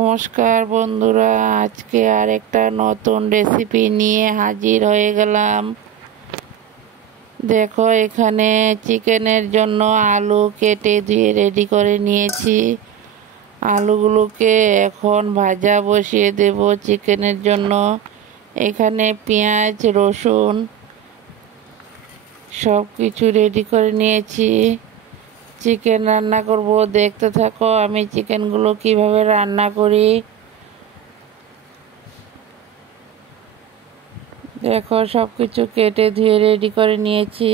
নমস্কার বন্ধুরা, আজকে আরেকটা নতুন রেসিপি নিয়ে হাজির হয়ে গেলাম। দেখো, এখানে চিকেনের জন্য আলু কেটে ধুয়ে রেডি করে নিয়েছি। আলুগুলোকে এখন ভাজা বসিয়ে দেব চিকেনের জন্য। এখানে পেঁয়াজ, রসুন সব কিছু রেডি করে নিয়েছি। চিকেন রান্না করব, দেখতে থাকো আমি চিকেনগুলো কিভাবে রান্না করি। দেখো, সব কিছু কেটে ধুয়ে রেডি করে নিয়েছি।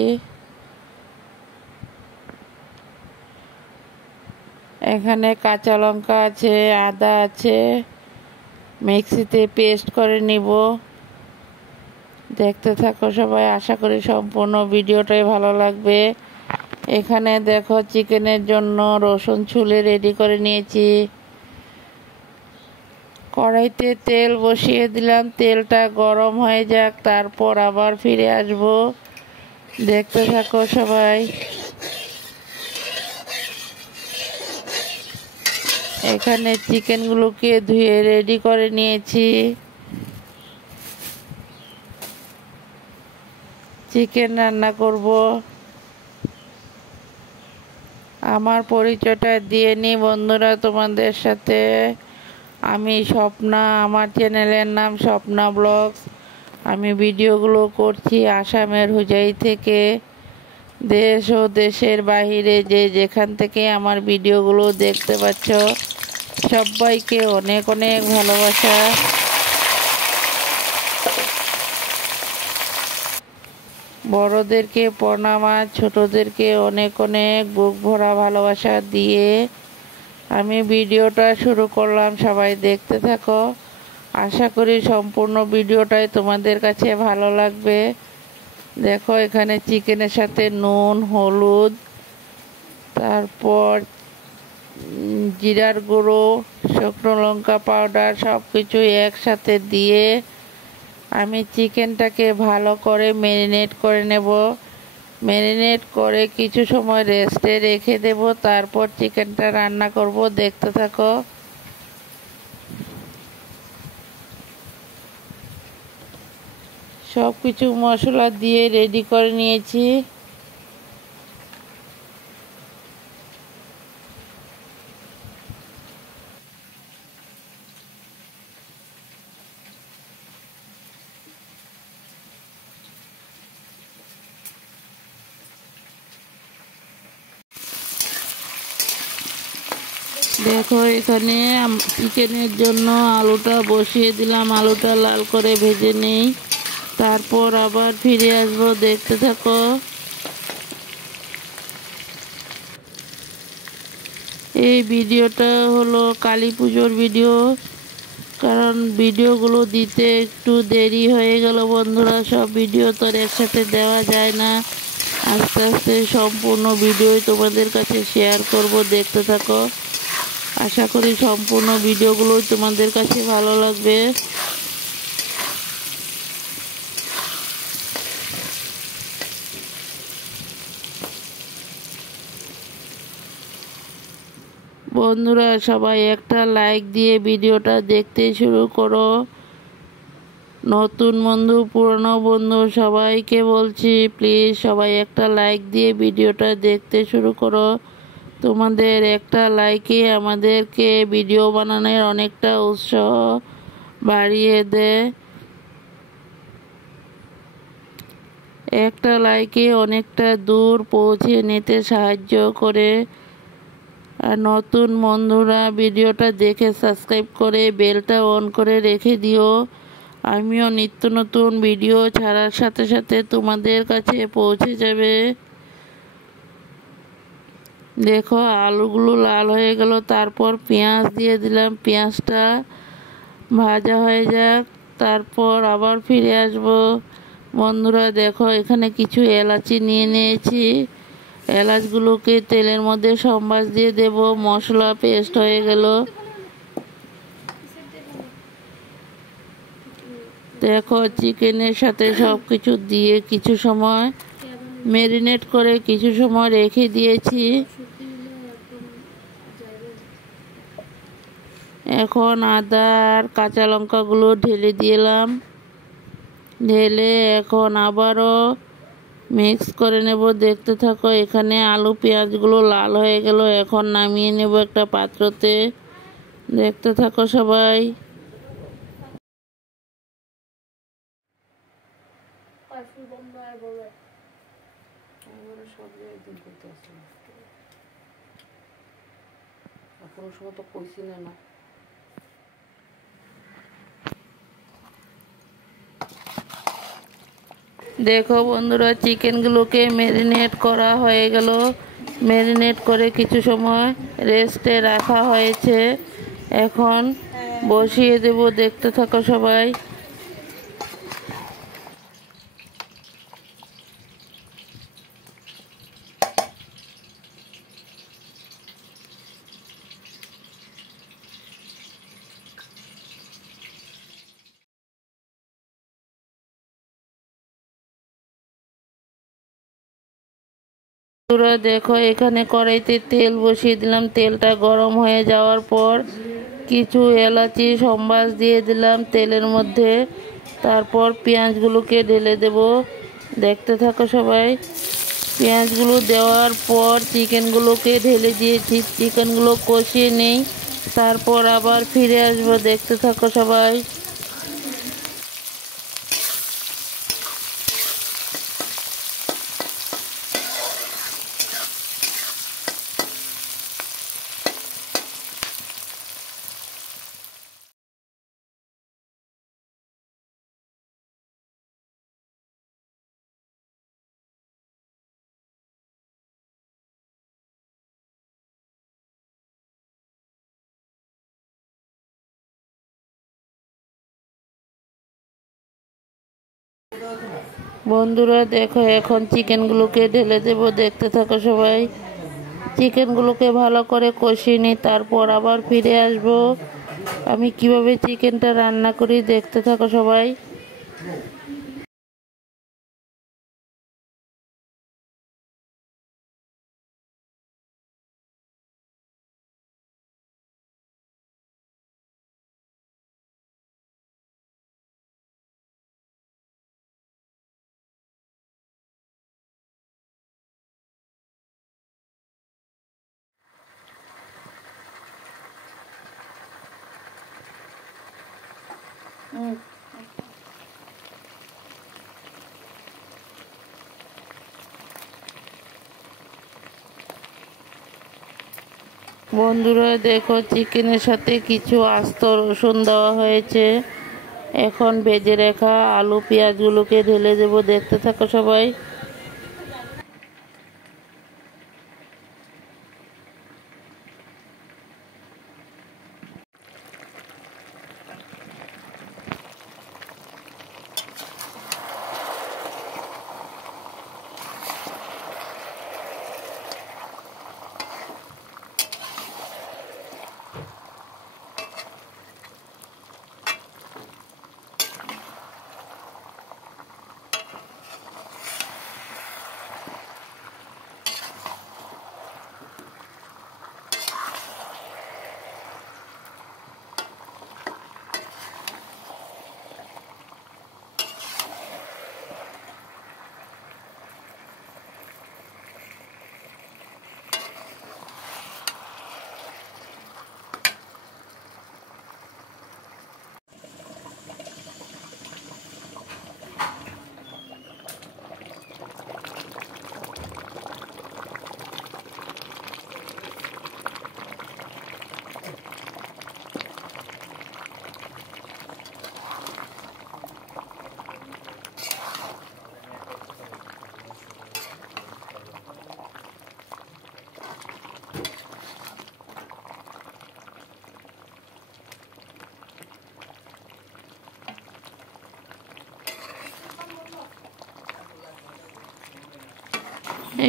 এখানে কাঁচা লঙ্কা আছে, আদা আছে, মিক্সিতে পেস্ট করে নিব। দেখতে থাকো সবাই, আশা করি সম্পূর্ণ ভিডিওটাই ভালো লাগবে। এখানে দেখো, চিকেনের জন্য রসুন ছুলে রেডি করে নিয়েছি। কড়াইতে তেল বসিয়ে দিলাম, তেলটা গরম হয়ে যাক, তারপর আবার ফিরে আসব। দেখতে থাকো সবাই। এখানে চিকেনগুলোকে ধুয়ে রেডি করে নিয়েছি। চিকেন রান্না করব। আমার পরিচয়টা দিয়ে নিই বন্ধুরা তোমাদের সাথে। আমি স্বপ্না, আমার চ্যানেলের নাম স্বপ্না ব্লগস। আমি ভিডিওগুলো করছি আসামের হুজাই থেকে। দেশ ও দেশের বাহিরে যে যেখান থেকে আমার ভিডিওগুলো দেখতে পাচ্ছ, সবাইকে অনেক অনেক ভালোবাসা। বড়দেরকে প্রণাম আর ছোটদেরকে অনেক অনেক বুক ভরা ভালোবাসা দিয়ে আমি ভিডিওটা শুরু করলাম। সবাই দেখতে থাকো, আশা করি সম্পূর্ণ ভিডিওটাই তোমাদের কাছে ভালো লাগবে। দেখো, এখানে চিকেনের সাথে নুন, হলুদ, তারপর জিরার গুঁড়ো, শুকনো লঙ্কা পাউডার সব কিছু একসাথে দিয়ে আমি চিকেনটাকে ভালো করে ম্যারিনেট করে নেব। ম্যারিনেট করে কিছু সময় রেস্টে রেখে দেব, তারপর চিকেনটা রান্না করব। দেখতে থাকো। সব কিছু মশলা দিয়ে রেডি করে নিয়েছি। দেখো, এখানে চিকেনের জন্য আলুটা বসিয়ে দিলাম। আলুটা লাল করে ভেজে নেই, তারপর আবার ফিরে আসবো। দেখতে থাকো। এই ভিডিওটা হলো কালী পুজোর ভিডিও, কারণ ভিডিওগুলো দিতে একটু দেরি হয়ে গেল বন্ধুরা। সব ভিডিও তো একসাথে দেওয়া যায় না, আস্তে আস্তে সম্পূর্ণ ভিডিওই তোমাদের কাছে শেয়ার করব। দেখতে থাকো, আশা করি সম্পূর্ণ ভিডিওগুলোই তোমাদের কাছে ভালো লাগবে। বন্ধুরা সবাই একটা লাইক দিয়ে ভিডিওটা দেখতে শুরু করো। নতুন বন্ধু, পুরনো বন্ধু সবাইকে বলছি, প্লিজ সবাই একটা লাইক দিয়ে ভিডিওটা দেখতে শুরু করো। তোমাদের একটা লাইকে আমাদেরকে ভিডিও বানানোর অনেকটা উৎসাহ বাড়িয়ে দেয়। একটা লাইকে অনেকটা দূর পৌঁছে নিতে সাহায্য করে। আর নতুন বন্ধুরা ভিডিওটা দেখে সাবস্ক্রাইব করে বেলটা অন করে রেখে দিও। আমিও নিত্য নতুন ভিডিও ছাড়ার সাথে সাথে তোমাদের কাছে পৌঁছে যাবে। দেখো, আলুগুলো লাল হয়ে গেল, তারপর পেঁয়াজ দিয়ে দিলাম। পেঁয়াজটা ভাজা হয়ে যাক, তারপর আবার ফিরে আসব। বন্ধুরা দেখো, এখানে কিছু এলাচি নিয়ে নিয়েছি। এলাচগুলোকে তেলের মধ্যে সম্বাস দিয়ে দেব। মশলা পেস্ট হয়ে গেল। দেখো, চিকেনের সাথে সব কিছু দিয়ে কিছু সময় ম্যারিনেট করে কিছু সময় রেখে দিয়েছি। এখন আদা আর কাঁচা লঙ্কাগুলো ঢেলে দিলাম। ঢেলে এখন আবারও মিক্স করে নেব। দেখতে থাকো। এখানে আলু পেঁয়াজগুলো লাল হয়ে গেল। এখন নামিয়ে নেব একটা পাত্রতে। দেখতে থাকো সবাই। দেখো বন্ধুরা, চিকেনগুলোকে ম্যারিনেট করা হয়ে গেল। ম্যারিনেট করে কিছু সময় রেস্টে রাখা হয়েছে। এখন বসিয়ে দেব। দেখতে থাকো সবাই। দেখো, এখানে কড়াইতে তেল বসিয়ে দিলাম। তেলটা গরম হয়ে যাওয়ার পর কিছু এলাচি সম্বাস দিয়ে দিলাম তেলের মধ্যে। তারপর পেঁয়াজগুলোকে ঢেলে দেব। দেখতে থাকো সবাই। পেঁয়াজগুলো দেওয়ার পর চিকেনগুলোকে ঢেলে দিয়েছি। চিকেনগুলো কষিয়ে নেই, তারপর আবার ফিরে আসবো। দেখতে থাকো সবাই। বন্ধুরা দেখো, এখন চিকেনগুলোকে ঢেলে দেব। দেখতে থাকো সবাই। চিকেনগুলোকে ভালো করে কষিয়ে নিই, তারপর আবার ফিরে আসব। আমি কিভাবে চিকেনটা রান্না করি দেখতে থাকো সবাই। বন্ধুরা দেখো, চিকেনের সাথে কিছু আস্ত রসুন দেওয়া হয়েছে। এখন ভেজে রাখা আলু পেঁয়াজগুলোকে ঢেলে দেব। দেখতে থাকো সবাই।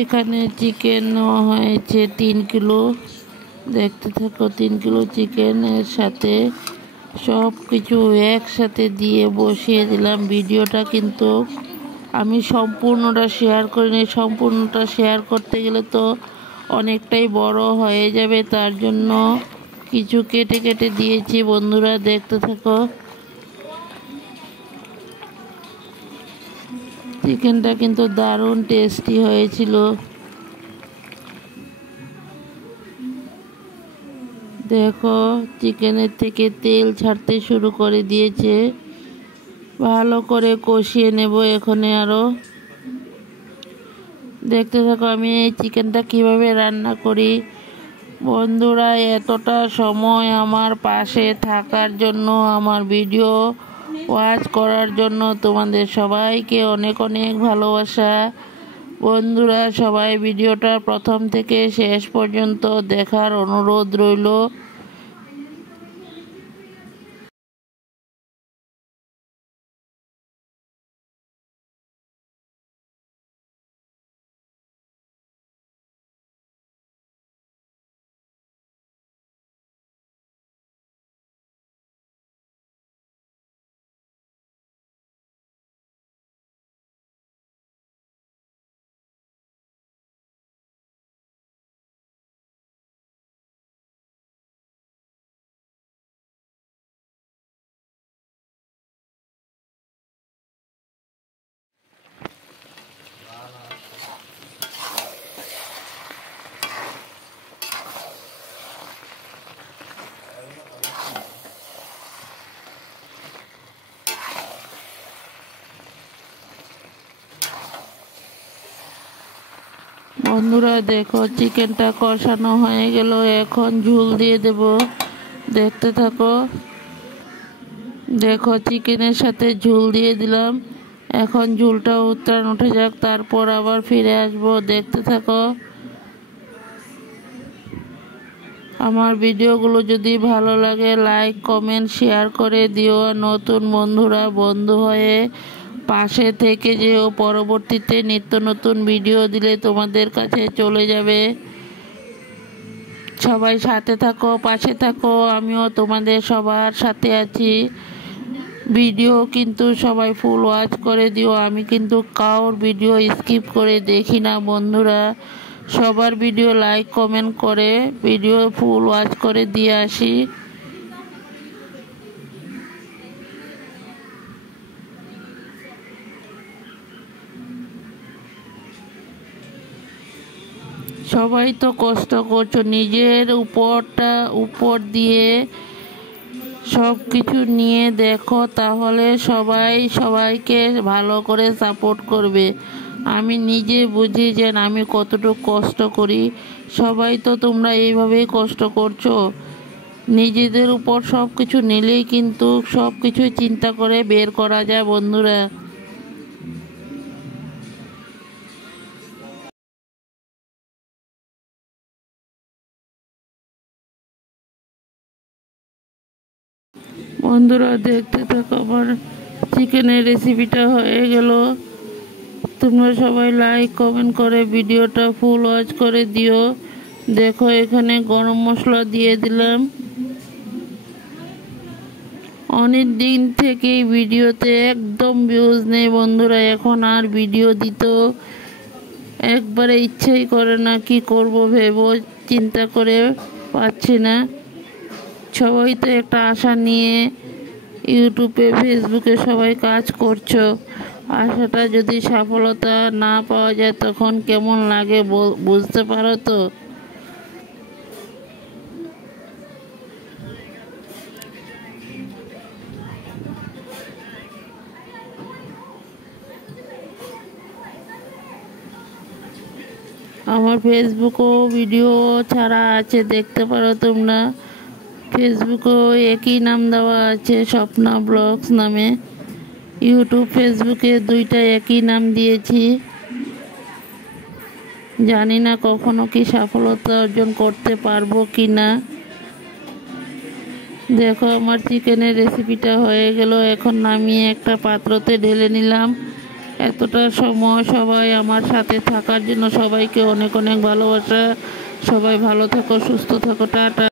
এখানে চিকেন নেওয়া হয়েছে 3 কিলো। দেখতে থাকো। 3 কিলো চিকেনের সাথে সব কিছু একসাথে দিয়ে বসিয়ে দিলাম। ভিডিওটা কিন্তু আমি সম্পূর্ণটা শেয়ার করিনি। সম্পূর্ণটা শেয়ার করতে গেলে তো অনেকটাই বড় হয়ে যাবে, তার জন্য কিছু কেটে কেটে দিয়েছি বন্ধুরা, দেখতে থাকো। চিকেনটা কিন্তু দারুণ টেস্টি হয়েছিল। দেখো চিকেনের থেকে তেল ছাড়তে শুরু করে দিয়েছে। ভালো করে কষিয়ে নেব এখন আরো। দেখতে থাকো আমি এই চিকেনটা কিভাবে রান্না করি। বন্ধুরা, এতটা সময় আমার পাশে থাকার জন্য, আমার ভিডিও ওয়াচ করার জন্য তোমাদের সবাইকে অনেক অনেক ভালোবাসা। বন্ধুরা, সবাই ভিডিওটা প্রথম থেকে শেষ পর্যন্ত দেখার অনুরোধ রইল। বন্ধুরা দেখো চিকেনটা কষানো হয়ে গেল, এখন ঝোল দিয়ে দেব। দেখতে থাকো। দেখো চিকেনের সাথে ঝোল দিয়ে দিলাম। এখন ঝোলটা উতরান উঠে যাক, তারপর আবার ফিরে আসবো। দেখতে থাকো। আমার ভিডিওগুলো যদি ভালো লাগে লাইক কমেন্ট শেয়ার করে দিও। নতুন বন্ধুরা বন্ধু হয়ে পাশে থেকে যেও, পরবর্তীতে নিত্য নতুন ভিডিও দিলে তোমাদের কাছে চলে যাবে। সবাই সাথে থাকো, পাশে থাকো, আমিও তোমাদের সবার সাথে আছি। ভিডিও কিন্তু সবাই ফুল ওয়াচ করে দিও। আমি কিন্তু কারোর ভিডিও স্কিপ করে দেখি না বন্ধুরা। সবার ভিডিও লাইক কমেন্ট করে ভিডিও ফুল ওয়াচ করে দিয়ে আসি। সবাই তো কষ্ট করছো, নিজের উপর দিয়ে সব কিছু নিয়ে দেখো, তাহলে সবাই সবাইকে ভালো করে সাপোর্ট করবে। আমি নিজে বুঝি যে আমি কতটুকু কষ্ট করি। সবাই তো তোমরা এইভাবেই কষ্ট করছো। নিজেদের উপর সব কিছু নিলেই কিন্তু সব কিছু চিন্তা করে বের করা যায় বন্ধুরা। বন্ধুরা দেখতে থাকো, আমার চিকেনের রেসিপিটা হয়ে গেল। তোমরা সবাই লাইক কমেন্ট করে ভিডিওটা ফুল ওয়াচ করে দিও। দেখো এখানে গরম মশলা দিয়ে দিলাম। অনেক দিন থেকেই ভিডিওতে একদম ভিউজ নেই বন্ধুরা, এখন আর ভিডিও দিতেও একবারে ইচ্ছাই করে না। কি করব ভেবো চিন্তা করে পাচ্ছি না। সবাই তো একটা আশা নিয়ে ইউটিউবে ফেসবুকে সবাই কাজ করছো। আশাটা যদি সফলতা না পাওয়া যায় তখন কেমন লাগে বুঝতে পারো তো। আমার ফেসবুকও ভিডিও ছাড়া আছে, দেখতে পারো তোমরা। ফেসবুকেও একই নাম দেওয়া আছে, স্বপ্না ব্লগস নামে। ইউটিউব ফেসবুকে দুইটা একই নাম দিয়েছি। জানি না কখনো কি সফলতা অর্জন করতে পারবো কি না। দেখো আমার চিকেনের রেসিপিটা হয়ে গেল, এখন নামিয়ে একটা পাত্রতে ঢেলে নিলাম। এতটা সময় সবাই আমার সাথে থাকার জন্য সবাইকে অনেক অনেক ভালোবাসা। সবাই ভালো থাকো, সুস্থ থাকো, টাটা।